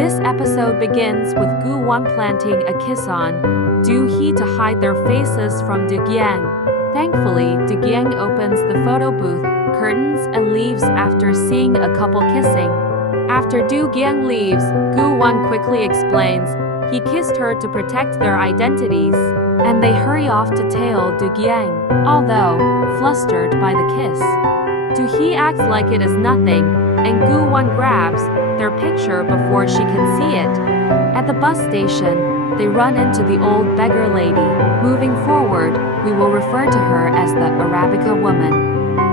This episode begins with Gu Won planting a kiss on Do Hee to hide their faces from Do Gyang. Thankfully, Do Gyang opens the photo booth curtains and leaves after seeing a couple kissing. After Do Gyang leaves, Gu Won quickly explains he kissed her to protect their identities, and they hurry off to tell Do Gyang, although flustered by the kiss. Do Hee acts like it is nothing, and Gu Won grabs their picture before she can see it. At the bus station, they run into the old beggar lady. Moving forward, we will refer to her as the Arabica woman.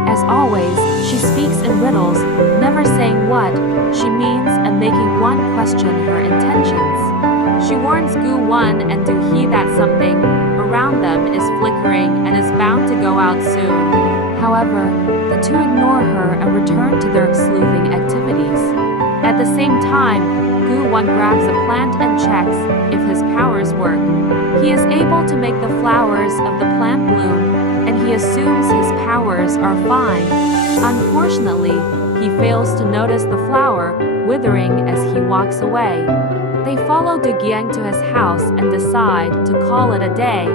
As always, she speaks in riddles, never saying what she means and making one question her intentions. She warns Gu Won and Do Hee that something around them is flickering and is bound to go out soon. However, the two ignore her and return to their sleuthing activities. At the same time, Gu Won grabs a plant and checks if his powers work. He is able to make the flowers of the plant bloom, and he assumes his powers are fine. Unfortunately, he fails to notice the flower withering as he walks away. They follow Do Gyang to his house and decide to call it a day.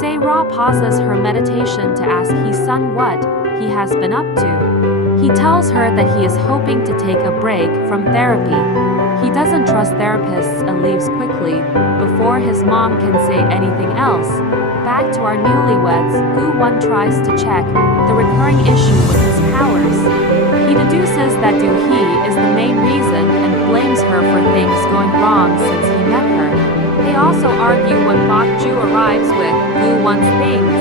Se-ra pauses her meditation to ask his son what he has been up to. He tells her that he is hoping to take a break from therapy. He doesn't trust therapists and leaves quickly before his mom can say anything else. Back to our newlyweds, Gu Won tries to check the recurring issue with his powers. He deduces that Do Hee is the main reason and blames her for things going wrong since he met her. They also argue when Bok Ju arrives with Gu Won's things.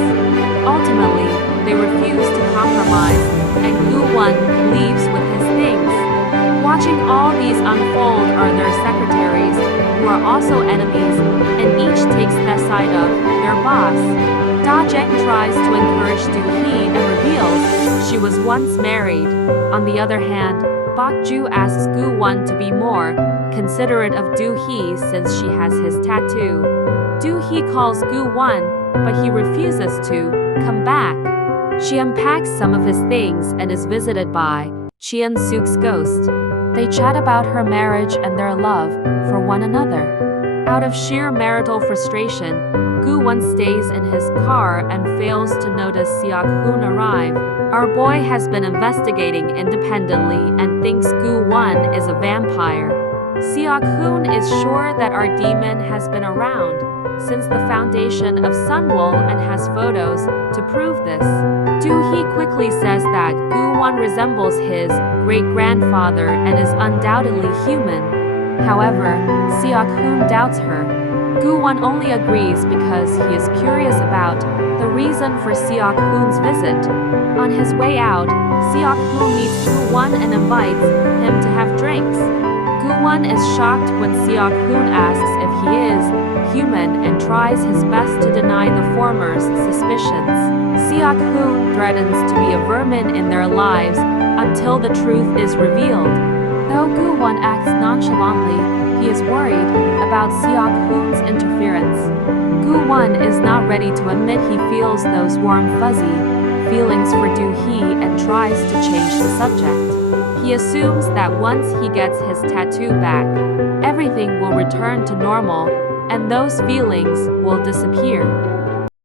Ultimately, they refuse to compromise, and Gu Won leaves with his things. Watching all these unfold are their secretaries, who are also enemies, and each takes the side of their boss. Da Zheng tries to encourage Do Hee and reveals she was once married. On the other hand, Bok Ju asks Gu Won to be more considerate of Do Hee since she has his tattoo. Do Hee calls Gu Won, but he refuses to come back. She unpacks some of his things and is visited by Chien Suk's ghost. They chat about her marriage and their love for one another. Out of sheer marital frustration, Gu Won stays in his car and fails to notice Seok-hoon arrive. Our boy has been investigating independently and thinks Gu Won is a vampire. Seok-hoon is sure that our demon has been around since the foundation of Sunwol and has photos to prove this. Do Hee quickly says that Gu Won resembles his great-grandfather and is undoubtedly human. However, Seok-hoon doubts her. Gu Won only agrees because he is curious about the reason for Seok-hoon's visit. On his way out, Seok-hoon meets Gu Won and invites him to have drinks. Gu Won is shocked when Seok-hoon asks if he is human and tries his best to deny the former's suspicions. Seok-hoon threatens to be a vermin in their lives until the truth is revealed. Though Gu Won acts nonchalantly, he is worried about Seok-hoon's interference. Gu Won is not ready to admit he feels those warm fuzzy feelings for Do Hee and tries to change the subject. He assumes that once he gets his tattoo back, everything will return to normal and those feelings will disappear.